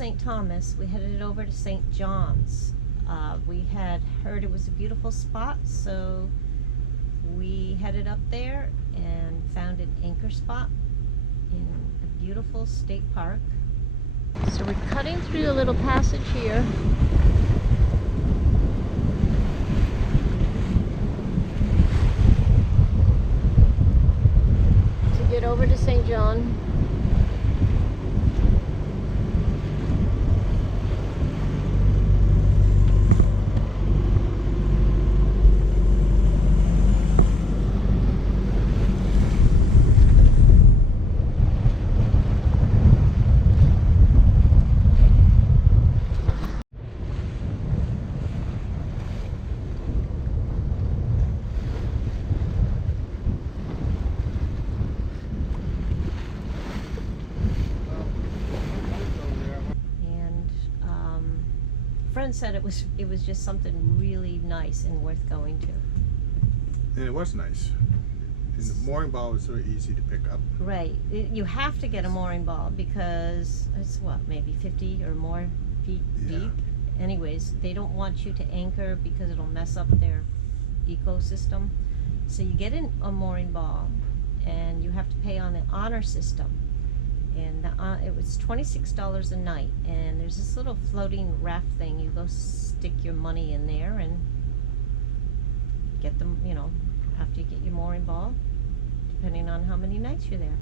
St. Thomas, we headed over to St. John's. We had heard it was a beautiful spot, so we headed up there and found an anchor spot in a beautiful state park. So we're cutting through a little passage here. To get over to St. John. Friend said it was just something really nice and worth going to. And it was nice. And the mooring ball was very easy to pick up. Right. You have to get a mooring ball because it's what, maybe 50 or more feet deep. Anyways, they don't want you to anchor because it'll mess up their ecosystem. So you get a mooring ball and you have to pay on the honor system. And it was $26 a night, and there's this little floating raft thing. You go stick your money in there and get them, you know, after you get your mooring ball, depending on how many nights you're there.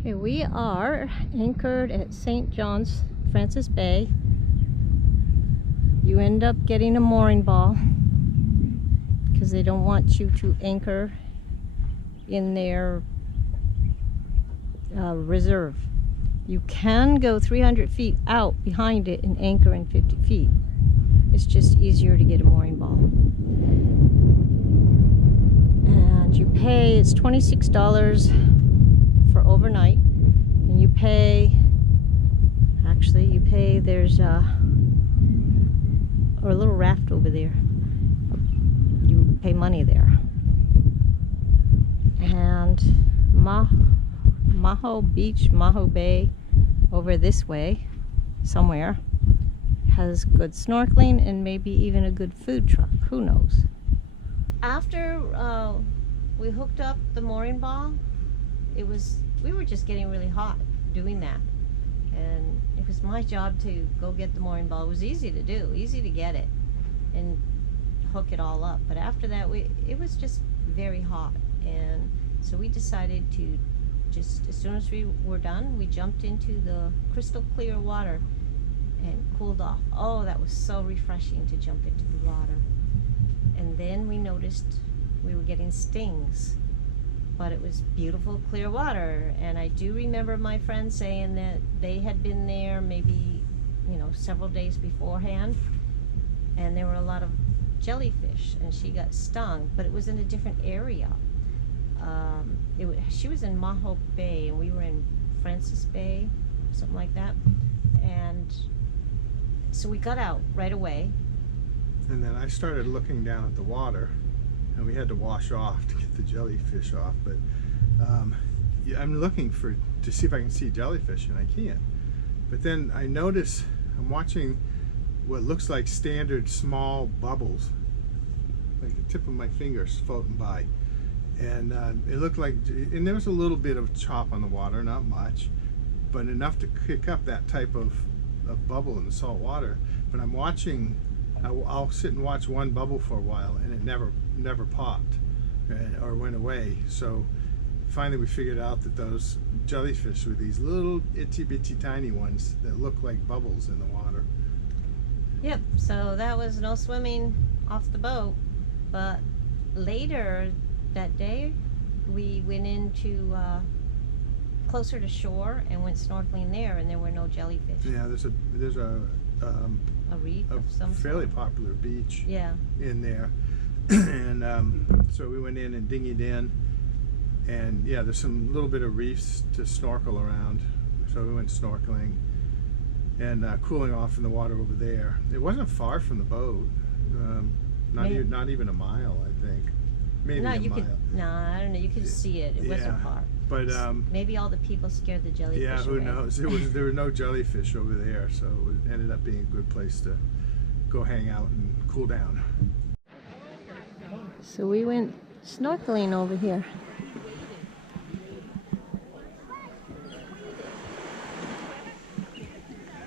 Okay, we are anchored at St. John's, Francis Bay. You end up getting a mooring ball because they don't want you to anchor in their reserve. You can go 300 feet out behind it and anchor in 50 feet. It's just easier to get a mooring ball. And you pay, it's $26 for overnight. And you pay, actually you pay, there's a little raft over there. You pay money there. And Maho Beach, Maho Bay, over this way, somewhere, has good snorkeling and maybe even a good food truck. Who knows? After we hooked up the mooring ball, we were just getting really hot doing that, and it was my job to go get the mooring ball. It was easy to do, easy to get it and hook it all up. But after that, it was just very hot, and so we decided to just, as soon as we were done, we jumped into the crystal clear water and cooled off. Oh, that was so refreshing to jump into the water. And then we noticed we were getting stings, but it was beautiful clear water. And I do remember my friend saying that they had been there maybe, you know, several days beforehand, and there were a lot of jellyfish, and she got stung, but it was in a different area. She was in Maho Bay and we were in Francis Bay, something like that. And so we got out right away. And then I started looking down at the water, and we had to wash off to get the jellyfish off. But yeah, I'm looking to see if I can see jellyfish, and I can't. But then I notice I'm watching what looks like standard small bubbles, like the tip of my fingers floating by. And it looked like, and there was a little bit of chop on the water, not much, but enough to kick up that type of bubble in the salt water. But I'm watching, I'll sit and watch one bubble for a while, and it never popped or went away. So finally we figured out that those jellyfish were these little itty bitty tiny ones that look like bubbles in the water. Yep, so that was no swimming off the boat. But later that day, we went into closer to shore and went snorkeling there, and there were no jellyfish. Yeah, there's a reef of some fairly sort. popular beach. Yeah. In there, and so we went in and dinghied in, and yeah, there's some little bit of reefs to snorkel around. So we went snorkeling and cooling off in the water over there. It wasn't far from the boat, not even a mile, I think. Maybe no, a you mile. could. No, I don't know. You could see it. It wasn't far. But maybe all the people scared the jellyfish yeah, who away. knows? There were no jellyfish over there, so it ended up being a good place to go hang out and cool down. So we went snorkeling over here.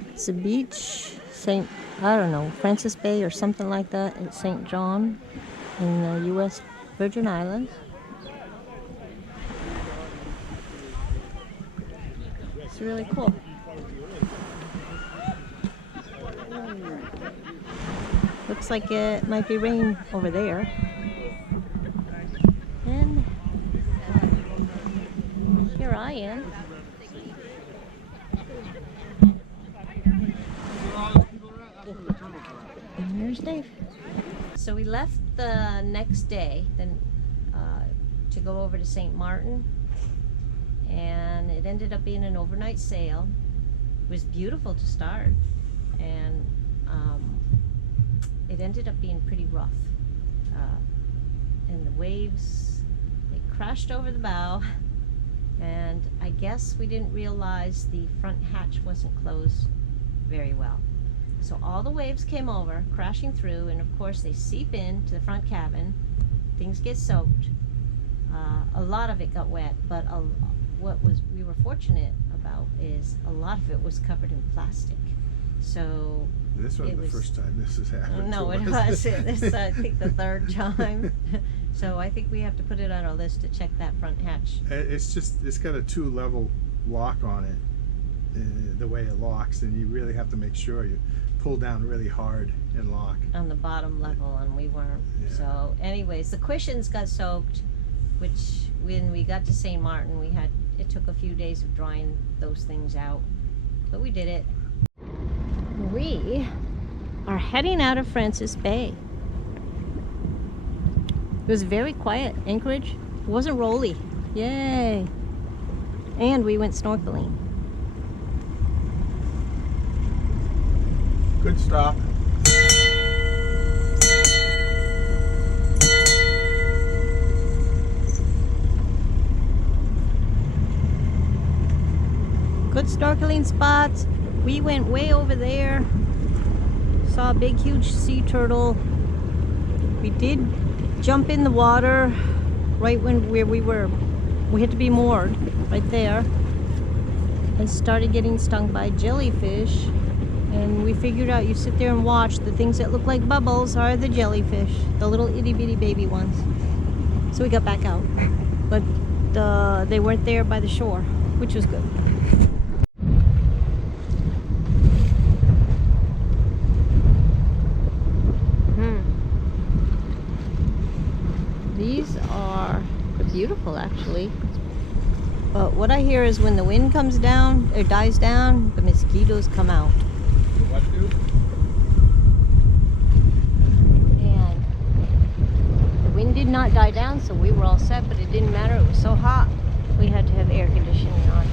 It's a beach, I don't know, Francis Bay or something like that in St. John in the U.S. Virgin Islands. It's really cool. Looks like it might be rain over there. And here I am. And there's Dave. So we left the next day to go over to St. Martin, and it ended up being an overnight sail. It was beautiful to start, and it ended up being pretty rough. And the waves, they crashed over the bow, and I guess we didn't realize the front hatch wasn't closed very well. So all the waves came over, crashing through, and of course they seep into the front cabin. Things get soaked. A lot of it got wet, but what we were fortunate about is a lot of it was covered in plastic. So this wasn't the first time this has happened. No, it was. This I think the third time. So I think we have to put it on our list to check that front hatch. It's got a 2-level lock on it, the way it locks, and you really have to make sure you pull down really hard and lock. On the bottom level, and we weren't. Yeah. So anyways, the cushions got soaked, which when we got to St. Martin, it took a few days of drying those things out, but we did it. We are heading out of Francis Bay. It was very quiet. Anchorage, it wasn't rolly. Yay! And we went snorkeling. Good stop. Good snorkeling spots. We went way over there. Saw a big, huge sea turtle. We did jump in the water right where we were. We had to be moored right there. I started getting stung by jellyfish, and we figured out you sit there and watch. The things that look like bubbles are the jellyfish, the little itty bitty baby ones. So we got back out, but they weren't there by the shore, which was good. These are beautiful, actually. But what I hear is when the wind comes down or dies down, the mosquitoes come out. What do? And the wind did not die down, so we were all set, but it didn't matter. It was so hot. We had to have air conditioning on.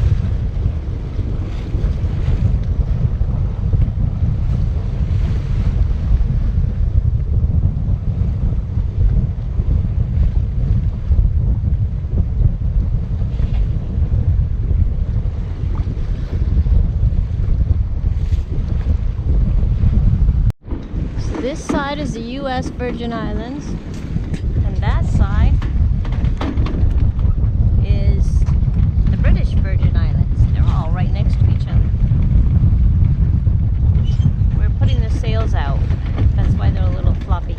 This side is the U.S. Virgin Islands, and that side is the British Virgin Islands. They're all right next to each other. We're putting the sails out. That's why they're a little floppy.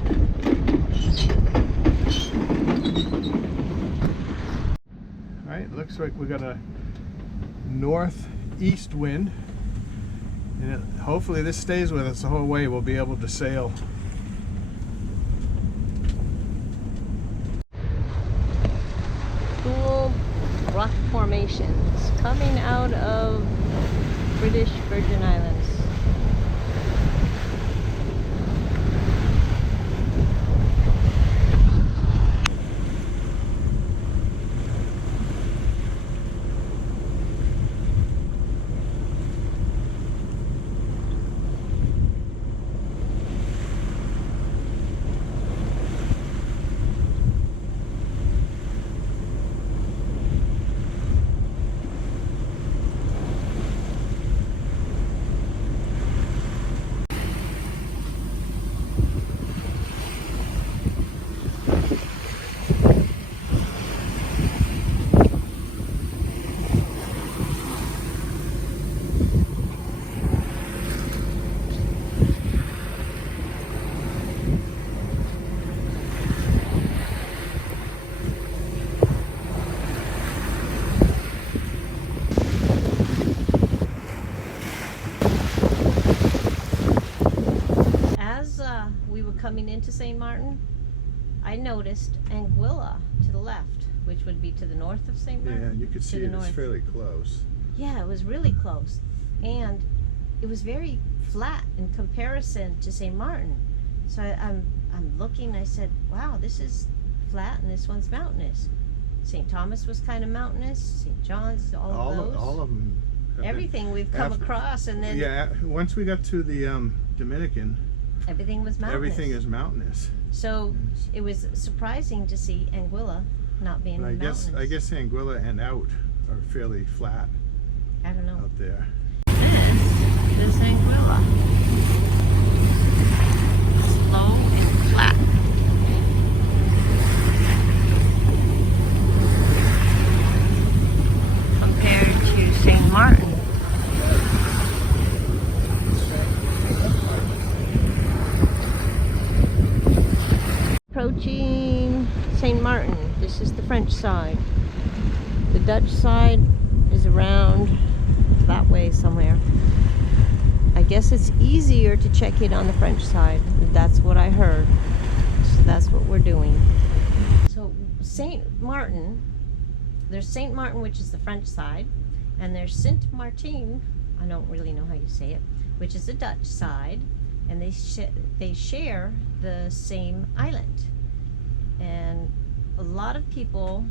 All right, looks like we got a northeast wind. And hopefully this stays with us the whole way. We'll be able to sail. Cool rock formations coming out of British Virgin Islands. coming into St. Martin, I noticed Anguilla to the left, which would be to the north of St. Martin. Yeah, you could see the it. north. It's fairly close. Yeah, it was really close. And it was very flat in comparison to St. Martin. So I'm looking, I said, wow, this is flat and this one's mountainous. St. Thomas was kind of mountainous, St. John's, all of those. All of them. Everything we've come across, and then yeah, once we got to the Dominican, everything was mountainous. Everything is mountainous. So it was surprising to see Anguilla not being mountainous. I guess Anguilla and Out are fairly flat. I don't know. Out there. This is Anguilla. Slow and flat. Compared to St. Martin. Approaching St. Martin. This is the French side. The Dutch side is around that way somewhere. I guess it's easier to check it on the French side. That's what I heard. So that's what we're doing. So St. Martin, there's St. Martin, which is the French side, and there's Saint Martin, I don't really know how you say it, which is the Dutch side, and they share the same island. And a lot of people,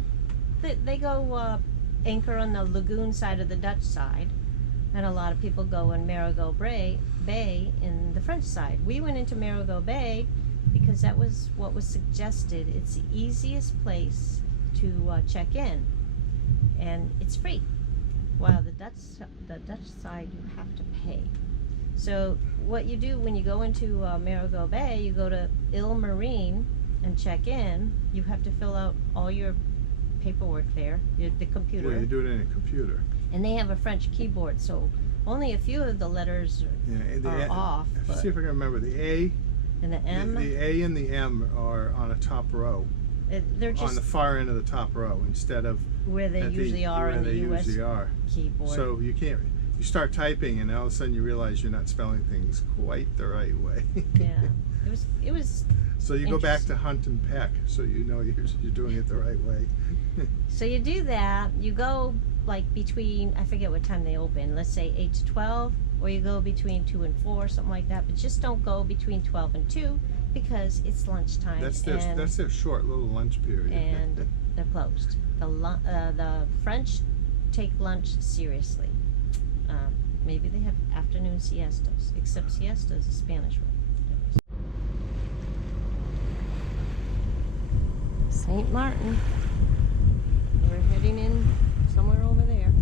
they go anchor on the lagoon side of the Dutch side, and a lot of people go in Marigot Bay in the French side. We went into Marigot Bay because that was what was suggested. It's the easiest place to check in, and it's free. While the Dutch side, you have to pay. So what you do when you go into Marigot Bay, you go to Ile Marine and check in. You have to fill out all your paperwork there, the computer. Well, you do it in a computer. And they have a French keyboard, so only a few of the letters are off. See if I can remember. The A and the M. The A and the M are on a top row. They're just on the far end of the top row instead of where they usually are in the US keyboard. So you can't. You start typing, and all of a sudden you realize you're not spelling things quite the right way. Yeah, it was. So you go back to hunt and peck, so you know you're doing it the right way. So you do that. You go like between, I forget what time they open. Let's say 8 to 12, or you go between 2 and 4, something like that. But just don't go between 12 and 2 because it's lunchtime. That's their short little lunch period. And they're closed. The French take lunch seriously. Maybe they have afternoon siestas, except siesta is a Spanish word. St. Martin. We're heading in somewhere over there.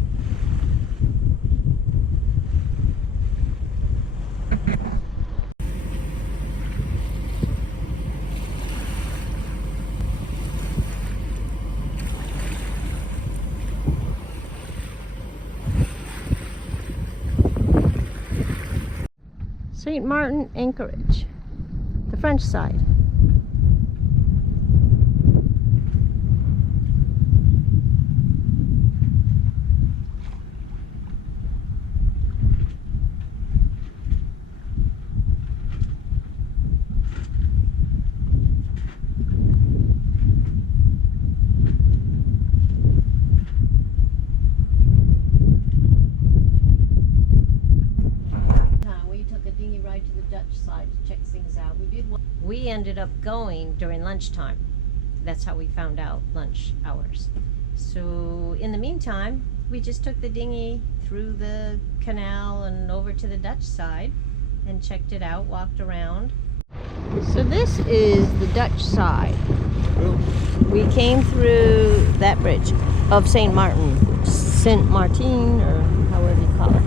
St. Martin, Anchorage, the French side. We ended up going during lunchtime. That's how we found out lunch hours. So in the meantime, we just took the dinghy through the canal and over to the Dutch side and checked it out, walked around. So this is the Dutch side. We came through that bridge of St. Martin, Saint Martin, or however you call it.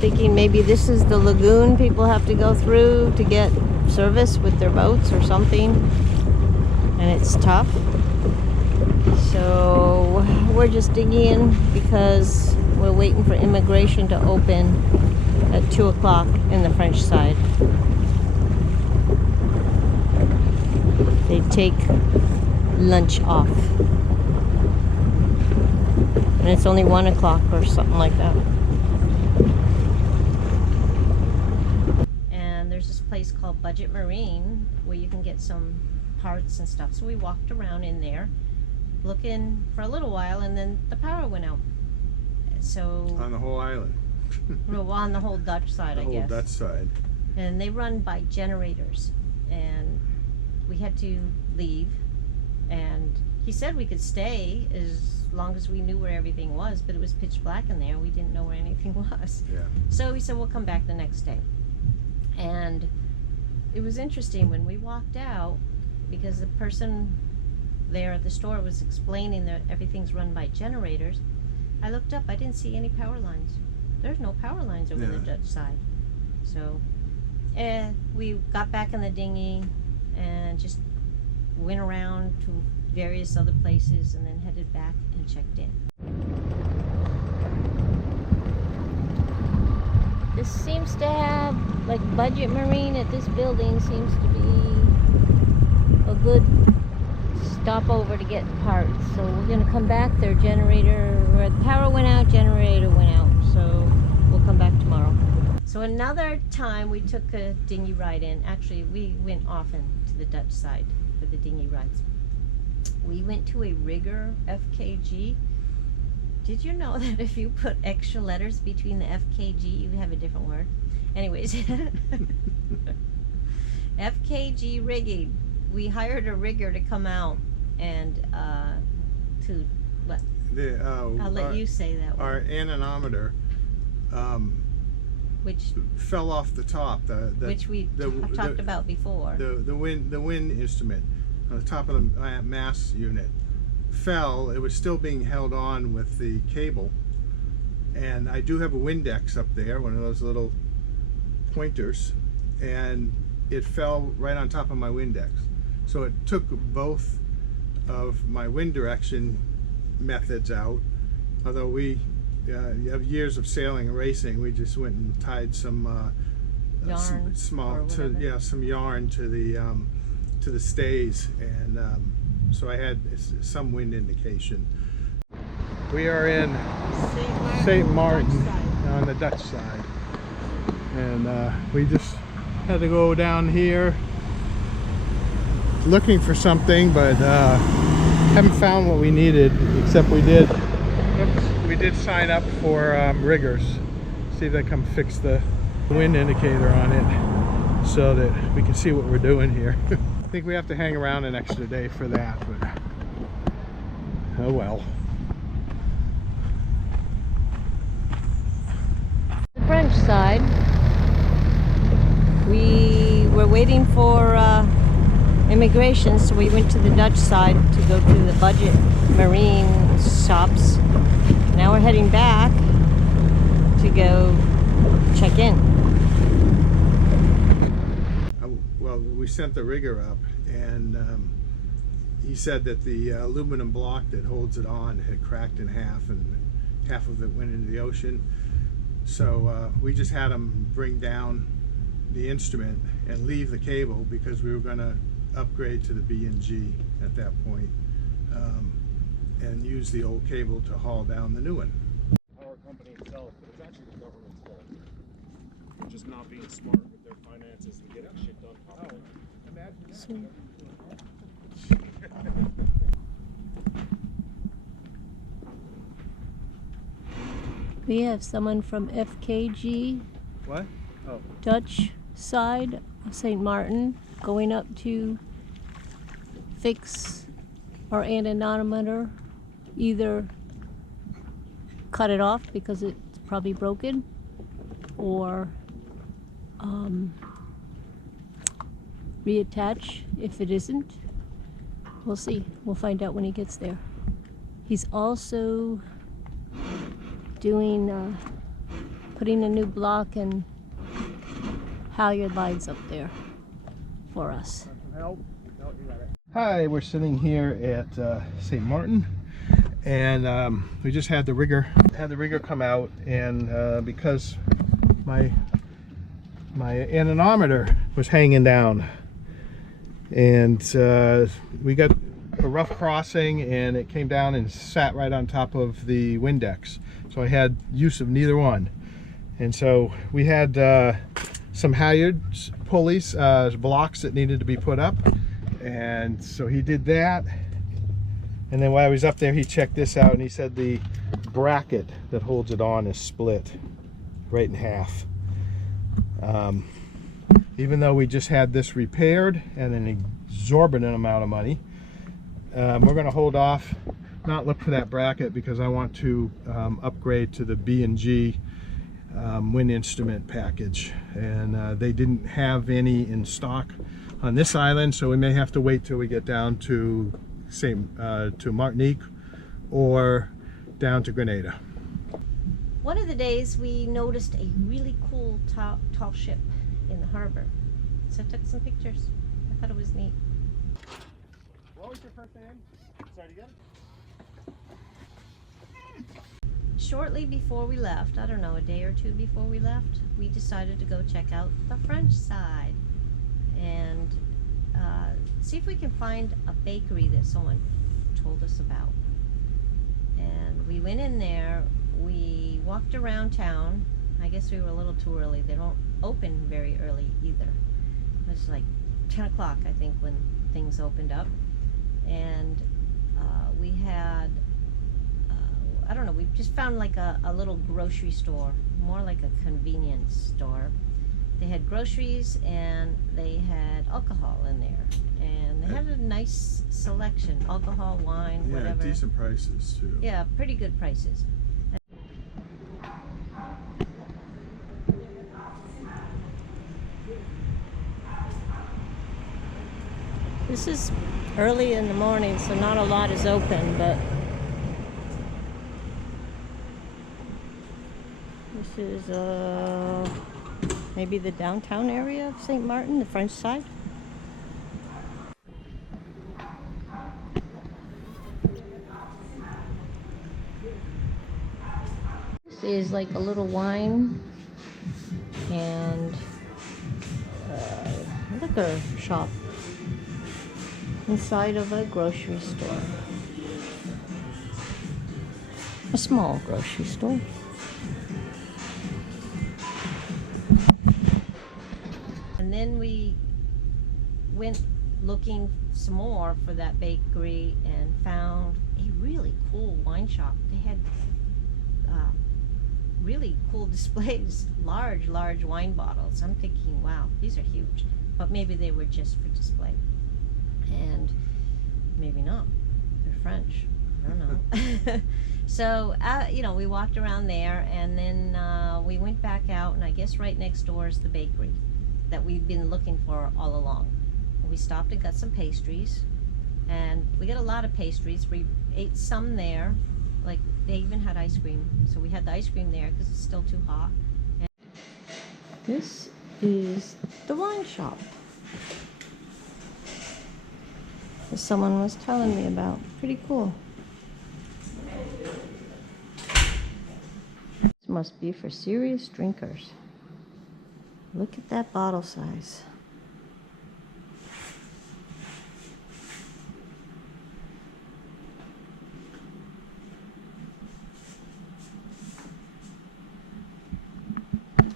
Thinking maybe this is the lagoon people have to go through to get service with their boats or something, and it's tough. So we're just digging in because we're waiting for immigration to open at 2 o'clock in the French side. They take lunch off. And it's only 1 o'clock or something like that. And there's this place called Budget Marine where you can get some parts and stuff. So we walked around in there looking for a little while, and then the power went out. So On the whole island. well, on the whole Dutch side, The I whole guess. Dutch side. And they run by generators, and we had to leave. And he said we could stay as long as we knew where everything was, but it was pitch black in there. We didn't know where anything was. Yeah. So he said we'll come back the next day. And it was interesting when we walked out, because the person there at the store was explaining that everything's run by generators. I looked up, I didn't see any power lines. There's no power lines over the Dutch side. So we got back in the dinghy and just went around to various other places and then headed back and checked in. This seems to have, like, Budget Marine at this building seems to be a good stopover to get parts. So we're going to come back. Their generator, where the power went out, generator went out. So we'll come back tomorrow. So another time we took a dinghy ride in. Actually, we went often to the Dutch side for the dinghy rides. We went to a rigger, FKG. Did you know that if you put extra letters between the FKG, you have a different word? Anyways, FKG rigging. We hired a rigger to come out and to let. I'll let you say that one. Our anemometer Which fell off the top. which we talked about before. The wind instrument on the top of the mast unit fell. It was still being held on with the cable, and I do have a Windex up there, one of those little pointers, and it fell right on top of my Windex. So it took both of my wind direction methods out. Although we have years of sailing and racing, we just went and tied some Yarn some yarn to the stays, and so I had some wind indication. We are in St. Martin on the Dutch side, and we just had to go down here looking for something, but haven't found what we needed, except we did sign up for riggers. See if they come fix the wind indicator on it so that we can see what we're doing here. I think we have to hang around an extra day for that, but oh well. The French side, we were waiting for immigration, so we went to the Dutch side to go to the Budget Marine shops. Now we're heading back to go check in. Well, we sent the rigger up, and he said that the aluminum block that holds it on had cracked in half, and half of it went into the ocean. So we just had him bring down the instrument and leave the cable, because we were going to upgrade to the B&G at that point, and use the old cable to haul down the new one. Power company itself, but it's actually the government's fault for just not being smart with their finances and getting shit done properly. Imagine We have someone from FKG, What? Oh. Dutch side of St. Martin, going up to fix our anemometer. Either cut it off because it's probably broken, or reattach if it isn't. We'll see. We'll find out when he gets there. He's also doing putting a new block and halyard lines up there for us. Hi, we're sitting here at St. Martin, and we just had the rigger come out, and because my anemometer was hanging down, and we got a rough crossing, and it came down and sat right on top of the Windex. So I had use of neither one. And so we had some halyards, pulleys, blocks that needed to be put up. And so he did that. And then while I was up there, he checked this out, and he said the bracket that holds it on is split right in half. Even though we just had this repaired and an exorbitant amount of money, we're going to hold off, not look for that bracket, because I want to upgrade to the B&G wind instrument package, and they didn't have any in stock on this island, so we may have to wait till we get down to to Martinique or down to Grenada. One of the days we noticed a really cool tall ship in the harbor, so I took some pictures. I thought it was neat. What was your first name? Sorry again? Shortly before we left, I don't know, a day or two before we left, we decided to go check out the French side and see if we can find a bakery that someone told us about. And we went in there, we walked around town. I guess we were a little too early. They don't open very early either. It was like 10 o'clock, I think, when things opened up. And we had, I don't know, we just found like a little grocery store, more like a convenience store. They had groceries and they had alcohol in there. And they had a nice selection, alcohol, wine, Yeah, whatever. decent prices too. Yeah, pretty good prices. This is early in the morning, so not a lot is open, but this is maybe the downtown area of St. Martin, the French side. This is like a little wine and liquor shop inside of a grocery store. A small grocery store. And then we went looking some more for that bakery and found a really cool wine shop. They had really cool displays, large wine bottles. I'm thinking, wow, these are huge. But maybe they were just for display. And maybe not. They're French. I don't know. So, you know, we walked around there, and then we went back out, and I guess right next door is the bakery that we've been looking for all along. We stopped and got some pastries, and we got a lot of pastries. We ate some there, like they even had ice cream. So we had the ice cream there because it's still too hot. And this is the wine shop that someone was telling me about. Pretty cool. This must be for serious drinkers. Look at that bottle size.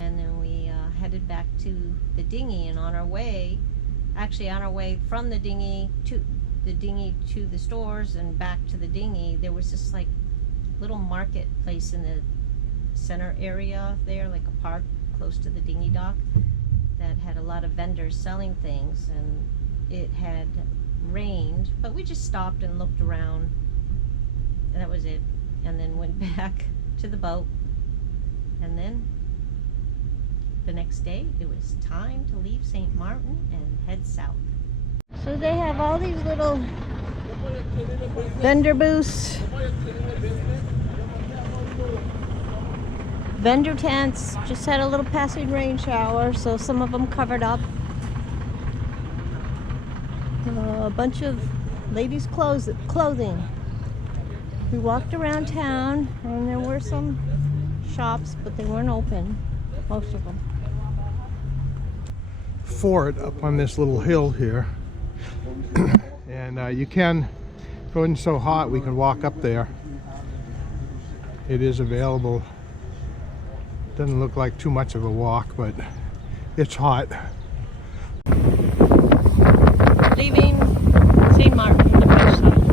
And then we headed back to the dinghy, and on our way from the dinghy to the stores and back to the dinghy, there was this like little marketplace in the center area there, like a park close to the dinghy dock, that had a lot of vendors selling things. And it had rained, but we just stopped and looked around, and that was it. And then went back to the boat, and then the next day it was time to leave St. Martin and head south. So they have all these little vendor booths, vendor tents. Just had a little passing rain shower, so some of them covered up. A bunch of ladies' clothing. We walked around town, and there were some shops, but they weren't open, most of them. Fort up on this little hill here, and you can If it wasn't so hot, we could walk up there. It is available. Doesn't look like too much of a walk, but it's hot. Leaving St. Martin, the fresh side.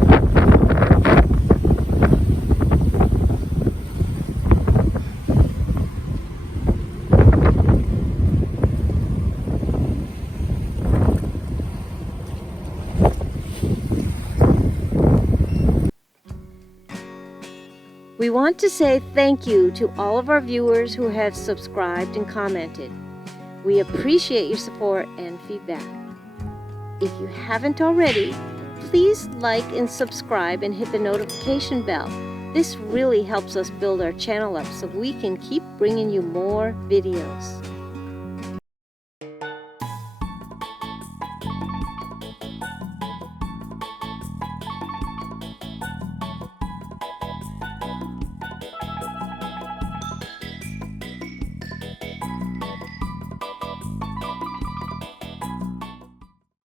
We want to say thank you to all of our viewers who have subscribed and commented. We appreciate your support and feedback. If you haven't already, please like and subscribe and hit the notification bell. This really helps us build our channel up so we can keep bringing you more videos.